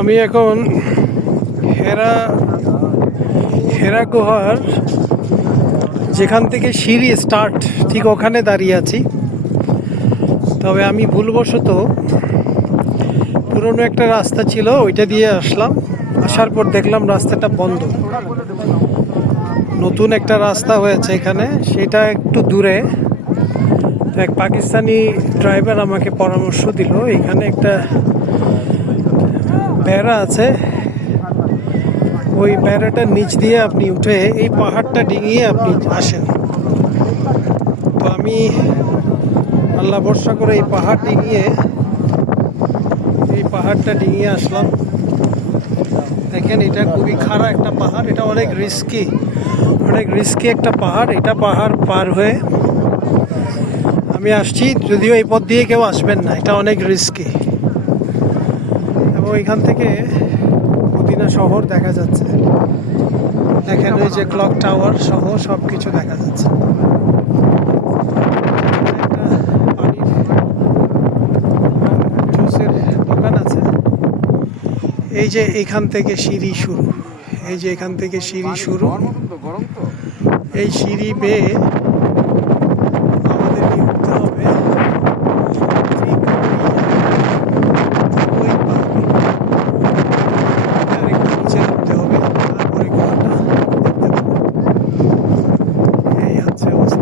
আমি এখন হেরা গুহার যেখান থেকে সিঁড়ি স্টার্ট ঠিক ওখানে দাঁড়িয়ে আছি। তবে আমি ভুলবশত পুরনো একটা রাস্তা ছিল ওইটা দিয়ে আসলাম। আসার পর দেখলাম রাস্তাটা বন্ধ। নতুন একটা রাস্তা হয়েছে এখানে, সেটা একটু দূরে। এক পাকিস্তানি ড্রাইভার আমাকে পরামর্শ দিল এখানে একটা বেড়া আছে, ওই বেড়াটার নিচ দিয়ে আপনি উঠে এই পাহাড়টা ডিঙিয়ে আপনি আসেন। তো আমি আল্লাহ ভরসা করে এই পাহাড়টা ডিঙিয়ে আসলাম। দেখেন এটা খুবই খাড়া একটা পাহাড়, এটা অনেক রিস্কি একটা পাহাড়। এটা পাহাড় পার হয়ে আমি আসছি, যদিও এই পথ দিয়ে কেউ আসবেন না, এটা অনেক রিস্কি। এবং এখান থেকে মদিনা শহর দেখা যাচ্ছে। দেখেন ওই যে ক্লক টাওয়ার সহ সব কিছু দেখা যাচ্ছে। জুসের দোকান আছে। এই যে এখান থেকে সিঁড়ি শুরু, এই সিঁড়ি বেয়ে